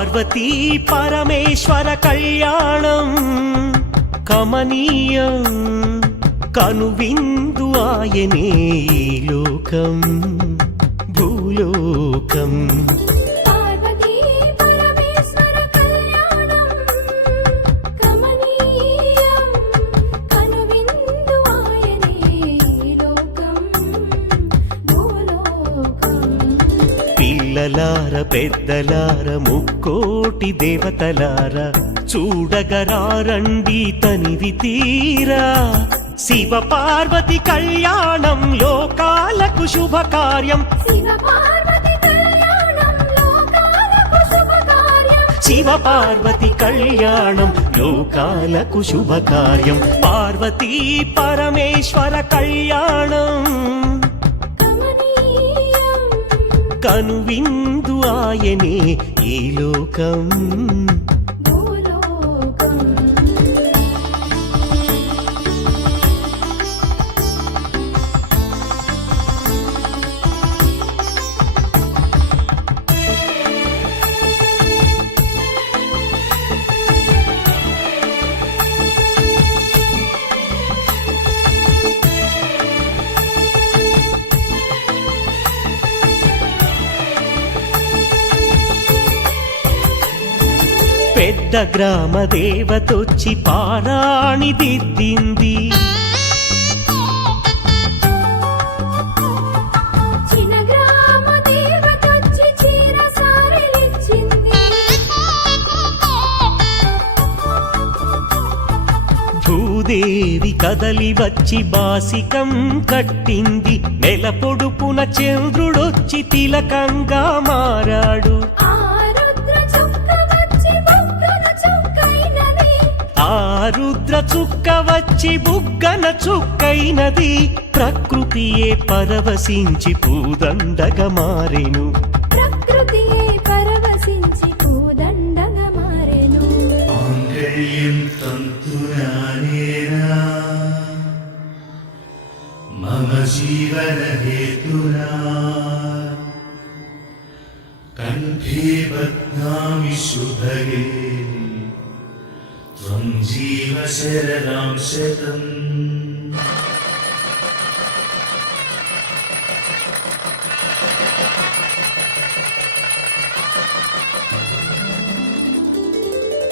పార్వతీ పరమేశ్వర కళ్యాణం కమనీయం కనువిందు ఆయనే ఈ లోకం భూలోకం. పార్వతీ పరమేశ్వర కళ్యాణం కమనీయం కనువిందు ఆయనే ఈ లోకం భూలోకం. పిల్లలార పెద్దలార ముక్కోటి దేవతలార చూడగరారండి తనివి తీరా శివ పార్వతి కళ్యాణం లోకాలకు శుభకార్యం. శివ పార్వతి కళ్యాణం లోకాలకు శుభకార్యం. శివ పార్వతి కళ్యాణం లోకాలకు శుభకార్యం. పార్వతీ పరమేశ్వర కళ్యాణం కమనీయం కనువిందు ఆయనే ఈ లోకం భూలోకం. పెద్ద గ్రామ దేవతొచ్చి పారాణి దిద్దింది. చిన్న గ్రామ దేవతొచ్చి చీర సారెలిచ్చింది. భూదేవి కదలి వచ్చి బాసికం కట్టింది. నెల పొడుపున చంద్రుడొచ్చి తిలకంగా మారాడు. ఆ రుద్ర చుక్క వచ్చి బుగ్గన చుక్కైనది. ఆ రుద్ర చుక్క వచ్చి బుగ్గన చుక్కైనది. ప్రకృతియే పరవశించి పూదండగా మారెను. ప్రకృతియే పరవశించి పూదండగా మారెను. మాంగళ్యం తంతునానేనా మమ జీవన హేతునా కంఠే బధ్నామి శుభగే త్వం జీవ శరదాం శతం.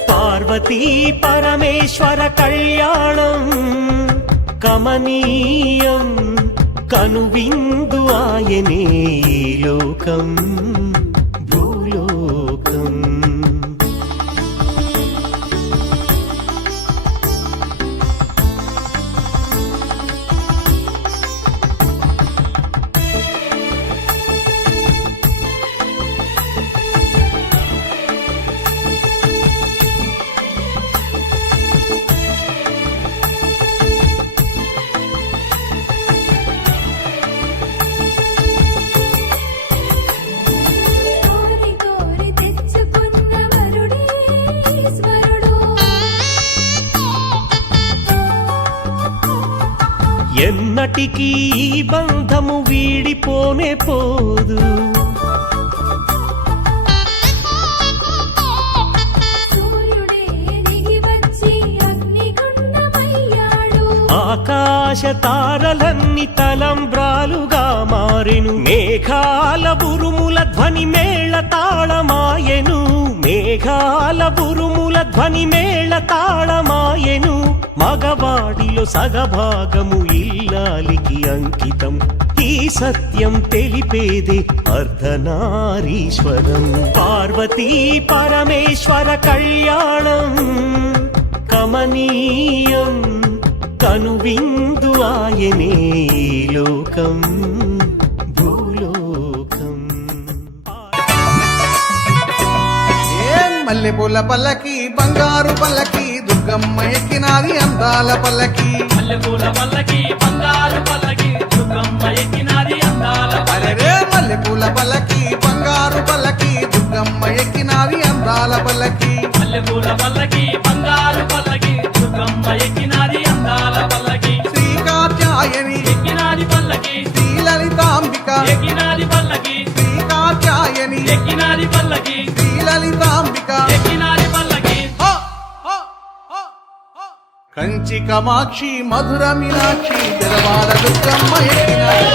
పార్వతీ పరమేశ్వర కళ్యాణం కమనీయం కనువిందు ఆయనే ఈ లోకం భూలోకం. కోరి కోరి తెచ్చుకున్న వరుడే ఈశ్వరుడు. ఎన్నటికీ ఈ బంధము వీడిపోనే పోదు. సూర్యుడే దిగి వచ్చి అగ్నిగుండమయ్యాడు. ఆకాశ తారలన్నీ తలంబ్రాలుగా మారెను. మేఘాల బురుముల ధ్వని మేళ తాళమాయెను. మేఘాల బురుముల ధ్వని మేళ తాళమాయెను. మగవాడిలో సగభాగము ఇల్లాలికి అంకితం. ఈ సత్యం తెలిపేదే అర్ధనారీశ్వరం. పార్వతీ పరమేశ్వర కళ్యాణం కమనీయం కనువిందు ఆయనే ఈ లోకం భూలోకం. మల్లెపూల పల్లకి బంగారు పల్లకి దుర్గమ్మ ఎక్కినాది అందాల పల్లకి. మల్లెపూల పల్లకి బంగారు పల్లకి దుర్గమ్మ ఎక్కినాది అందాల అరెరే మల్లెపూల పల్లకి బంగారు పల్లకి దుర్గమ్మ ఎక్కినాది అందాల పల్లకి. మల్లెపూల పల్లకి బంగారు పల్లకి దుర్గమ్మ ఎక్కినాది అందాల పల్లకి. శ్రీ కాత్యాయని ఎక్కినాది పల్లకి శ్రీ లలితాంబిక ఎక్కినాది పల్లకి శ్రీ కాత్యాయని ఎక్కినాది పల్లకి శ్రీ లలితాంబిక కంచి కామాక్షి మధుర మీనాక్షి తెరవాడ దుర్గమ్మ ఎక్కినాది